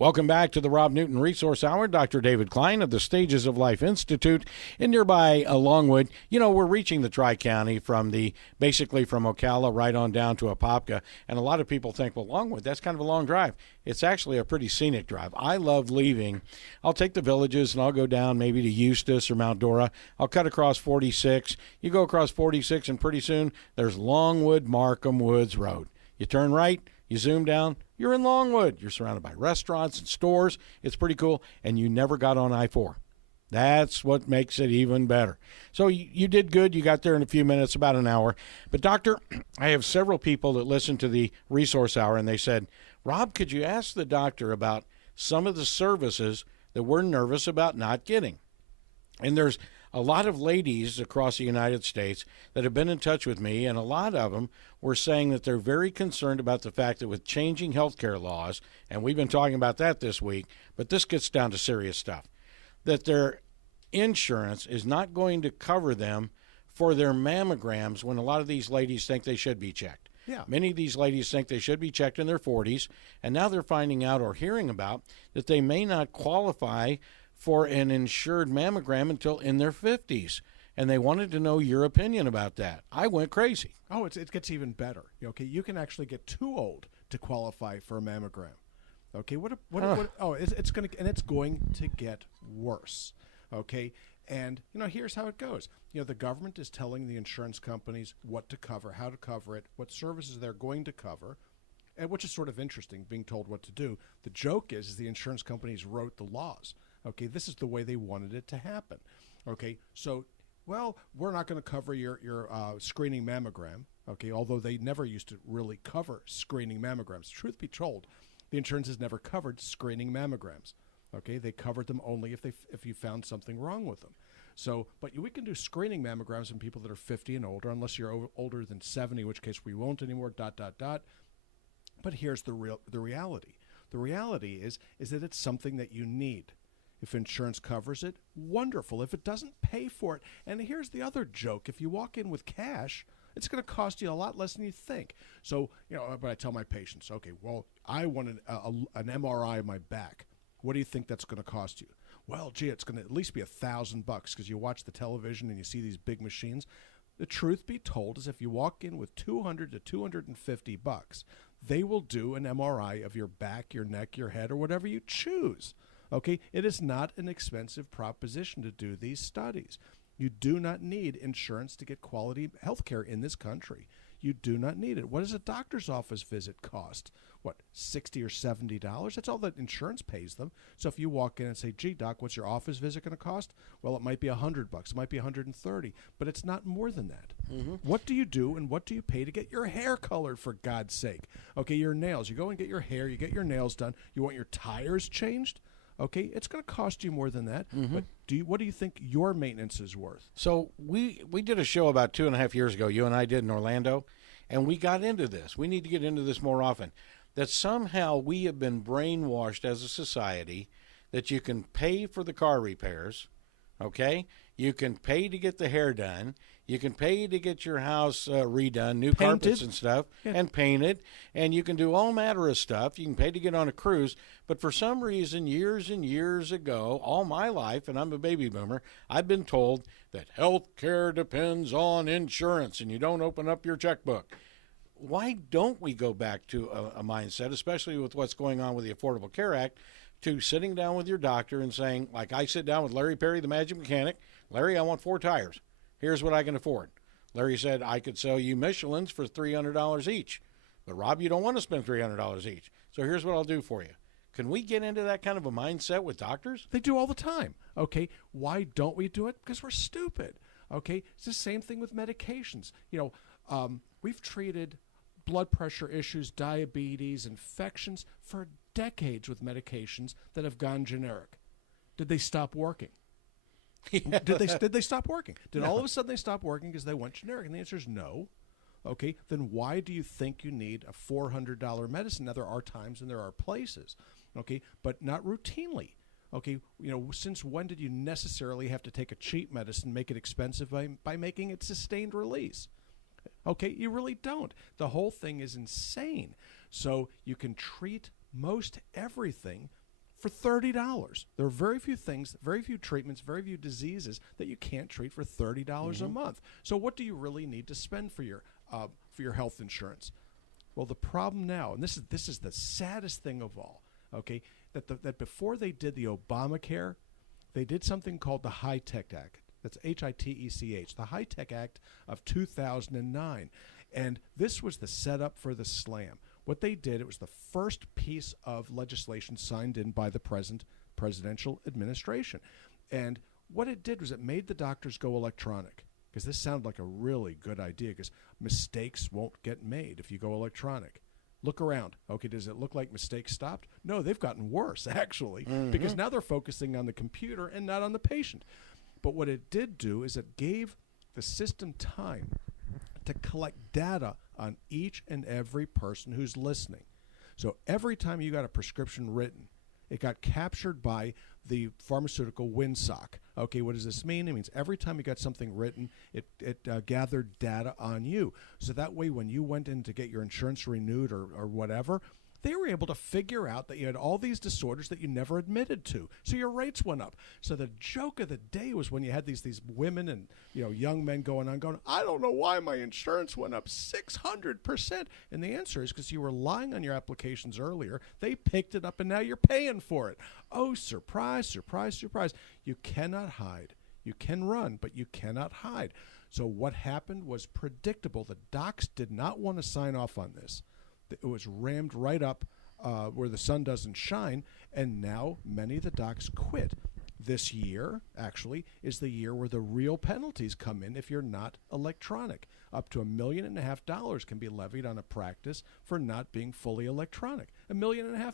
Welcome back to the Rob Newton Resource Hour. Dr. David Klein of the Stages of Life Institute in nearby Longwood. You know, we're reaching the Tri-County basically from Ocala right on down to Apopka. And a lot of people think, well, Longwood, that's kind of a long drive. It's actually a pretty scenic drive. I love leaving. I'll take the villages and I'll go down maybe to Eustis or Mount Dora. I'll cut across 46. You go across 46 and pretty soon there's Longwood Markham Woods Road. You turn right, you zoom down, you're in Longwood. You're surrounded by restaurants and stores. It's pretty cool, and you never got on I-4. That's what makes it even better. So you did good. You got there in a few minutes, about an hour. But, Doctor, I have several people that listen to the Resource Hour, and they said, Rob, could you ask the doctor about some of the services that we're nervous about not getting? And there's a lot of ladies across the United States that have been in touch with me, and a lot of them were saying that they're very concerned about the fact that with changing healthcare laws, and we've been talking about that this week, but this gets down to serious stuff, that their insurance is not going to cover them for their mammograms when a lot of these ladies think they should be checked. Yeah. Many of these ladies think they should be checked in their 40s, and now they're finding out or hearing about that they may not qualify for an insured mammogram until in their 50s. And they wanted to know your opinion about that. I went crazy. Oh, it gets even better. Okay, you can actually get too old to qualify for a mammogram. Okay, it's going to get worse. Okay, and here's how it goes. The government is telling the insurance companies what to cover, how to cover it, what services they're going to cover, and which is sort of interesting, being told what to do. The joke is the insurance companies wrote the laws. Okay, this is the way they wanted it to happen. Okay, so, well, we're not going to cover your screening mammogram. Okay, although they never used to really cover screening mammograms. Truth be told, the insurance has never covered screening mammograms. Okay, they covered them only if you found something wrong with them. So, but we can do screening mammograms in people that are 50 and older, unless you're older than 70, in which case we won't anymore. ... But here's the reality. The reality is that it's something that you need. If insurance covers it, wonderful. If it doesn't, pay for it. And here's the other joke. If you walk in with cash, it's going to cost you a lot less than you think. So, but I tell my patients, okay, well, I want an MRI of my back. What do you think that's going to cost you? Well, gee, it's going to at least be $1,000 because you watch the television and you see these big machines. The truth be told is if you walk in with $200 to $250, they will do an MRI of your back, your neck, your head, or whatever you choose. Okay, it is not an expensive proposition to do these studies. You do not need insurance to get quality health care in this country. You do not need it. What does a doctor's office visit cost? What, $60 or $70? That's all that insurance pays them. So if you walk in and say, gee, doc, what's your office visit going to cost? Well, it might be $100. It might be $130, but it's not more than that. Mm-hmm. What do you do and what do you pay to get your hair colored, for God's sake? Okay, your nails. You go and get your hair. You get your nails done. You want your tires changed? Okay, it's going to cost you more than that. Mm-hmm. But what do you think your maintenance is worth? So we did a show about 2.5 years ago, you and I did in Orlando, and we got into this. We need to get into this more often, that somehow we have been brainwashed as a society that you can pay for the car repairs, okay? You can pay to get the hair done. You can pay to get your house redone, new carpets and stuff, and painted. And you can do all manner of stuff. You can pay to get on a cruise. But for some reason, years and years ago, all my life, and I'm a baby boomer, I've been told that health care depends on insurance and you don't open up your checkbook. Why don't we go back to a mindset, especially with what's going on with the Affordable Care Act, to sitting down with your doctor and saying, like I sit down with Larry Perry, the Magic Mechanic, Larry, I want 4 tires. Here's what I can afford. Larry said, I could sell you Michelins for $300 each. But, Rob, you don't want to spend $300 each. So here's what I'll do for you. Can we get into that kind of a mindset with doctors? They do all the time. Okay, why don't we do it? Because we're stupid. Okay, it's the same thing with medications. We've treated blood pressure issues, diabetes, infections for decades with medications that have gone generic. Did they stop working? Yeah. Did they stop working? Did all of a sudden they stop working because they went generic? And the answer is no. Okay, then why do you think you need a $400 medicine? Now, there are times and there are places, okay, but not routinely. Okay, since when did you necessarily have to take a cheap medicine, make it expensive by making it sustained release? Okay, you really don't. The whole thing is insane. So you can treat most everything for $30. There are very few things, very few treatments, very few diseases that you can't treat for $30 a month. So what do you really need to spend for your health insurance? Well, the problem now, and this is the saddest thing of all, okay, that before they did the Obamacare, they did something called the HITECH Act. That's HITECH, the HITECH Act of 2009. And this was the setup for the slam. What they did, it was the first piece of legislation signed in by the presidential administration. And what it did was it made the doctors go electronic, because this sounded like a really good idea, because mistakes won't get made if you go electronic. Look around. Okay, does it look like mistakes stopped? No, they've gotten worse, actually, because now they're focusing on the computer and not on the patient. But what it did do is it gave the system time to collect data on each and every person who's listening. So every time you got a prescription written, it got captured by the pharmaceutical WinSock. Okay, what does this mean? It means every time you got something written, it gathered data on you. So that way when you went in to get your insurance renewed or whatever, they were able to figure out that you had all these disorders that you never admitted to. So your rates went up. So the joke of the day was when you had these women and young men going, I don't know why my insurance went up 600%. And the answer is because you were lying on your applications earlier. They picked it up and now you're paying for it. Oh, surprise, surprise, surprise. You cannot hide. You can run, but you cannot hide. So what happened was predictable. The docs did not want to sign off on this. It was rammed right up where the sun doesn't shine, and now many of the docs quit. This year, actually, is the year where the real penalties come in if you're not electronic. Up to $1.5 million can be levied on a practice for not being fully electronic. $1.5 million.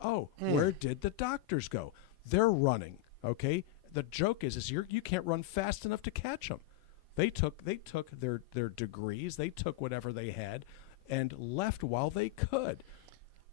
Oh, where did the doctors go? They're running, okay? The joke is you can't run fast enough to catch them. They took their degrees, they took whatever they had, and left while they could.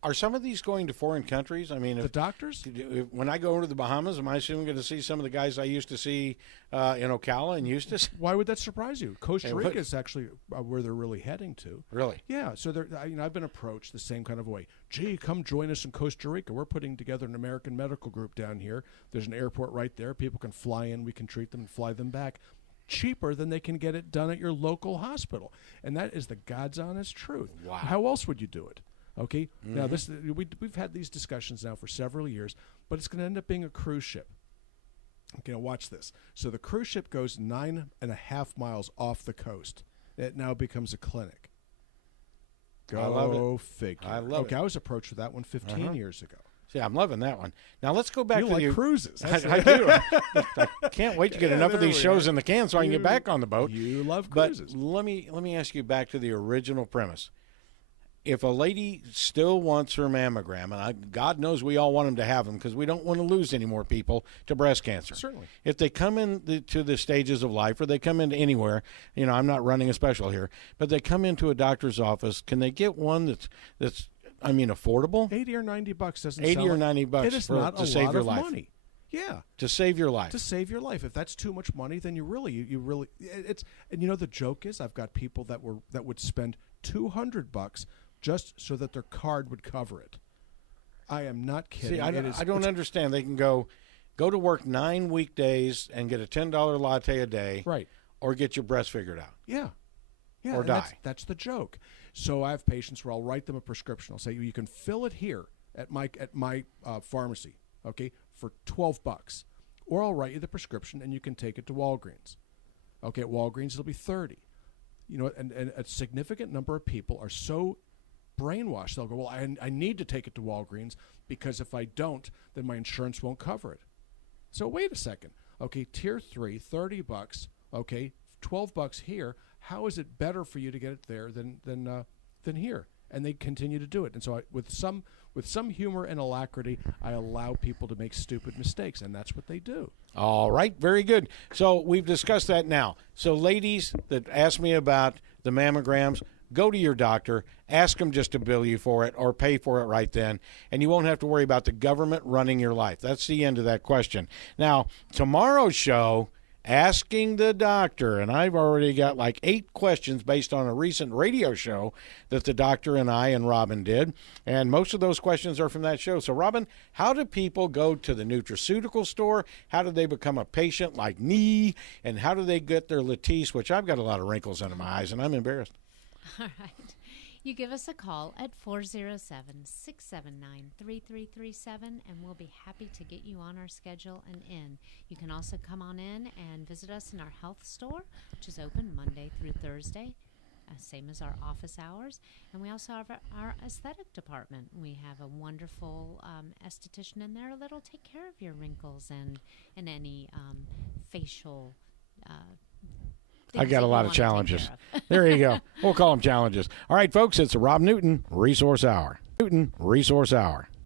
Are some of these going to foreign countries? I mean, the doctors? When I go to the Bahamas, am I assuming going to see some of the guys I used to see in Ocala and Eustis? Why would that surprise you? Costa Rica is actually where they're really heading to. Really? Yeah. So I've been approached the same kind of way. Gee, come join us in Costa Rica. We're putting together an American medical group down here. There's an airport right there. People can fly in. We can treat them and fly them back. Cheaper than they can get it done at your local hospital. And that is the God's honest truth. Wow. How else would you do it? Okay? Now, we've had these discussions now for several years, but it's going to end up being a cruise ship. Okay, now watch this. So the cruise ship goes 9.5 miles off the coast. It now becomes a clinic. I love it. Figure. I love it. I was approached with that one 15 years ago. See, I'm loving that one. Now let's go back you to like cruises. I do. I can't wait to get enough of these shows in the can so I can get back on the boat. You love cruises. But let me ask you back to the original premise. If a lady still wants her mammogram, and God knows we all want them to have them because we don't want to lose any more people to breast cancer. Certainly. If they come into the stages of life or they come into anywhere, I'm not running a special here, but they come into a doctor's office, can they get one that's affordable? $80 or $90 doesn't $80 sound or $90 it is not to a save lot your of life. money. Yeah, to save your life. To save your life. If that's too much money, then you really it's the joke is I've got people that would spend $200 just so that their card would cover it. I am not kidding. See, I don't understand. They can go to work 9 weekdays and get a $10 latte a day, right? Or get your breast figured out. Yeah. Or die. That's the joke. So I have patients where I'll write them a prescription. I'll say you can fill it here at my pharmacy, okay, for $12, or I'll write you the prescription and you can take it to Walgreens. Okay, at Walgreens it'll be $30. And a significant number of people are so brainwashed they'll go, well, I need to take it to Walgreens because if I don't, then my insurance won't cover it. So wait a second. Okay, tier 3, $30. Okay, $12 here. How is it better for you to get it there than here? And they continue to do it. And so with some humor and alacrity, I allow people to make stupid mistakes, and that's what they do. All right, very good. So we've discussed that now. So ladies that ask me about the mammograms, go to your doctor, ask them just to bill you for it or pay for it right then, and you won't have to worry about the government running your life. That's the end of that question. Now, tomorrow's show Asking the Doctor. And I've already got like 8 questions based on a recent radio show that the doctor and I and Robin did. And most of those questions are from that show. So, Robin, how do people go to the nutraceutical store? How do they become a patient like me? And how do they get their Latisse, which I've got a lot of wrinkles under my eyes, and I'm embarrassed. All right. You give us a call at 407-679-3337, and we'll be happy to get you on our schedule and in. You can also come on in and visit us in our health store, which is open Monday through Thursday, same as our office hours. And we also have our aesthetic department. We have a wonderful esthetician in there that'll take care of your wrinkles and any facial I got a lot of challenges. There you go. We'll call them challenges. All right, folks, it's a Rob Newton Resource Hour. Newton Resource Hour.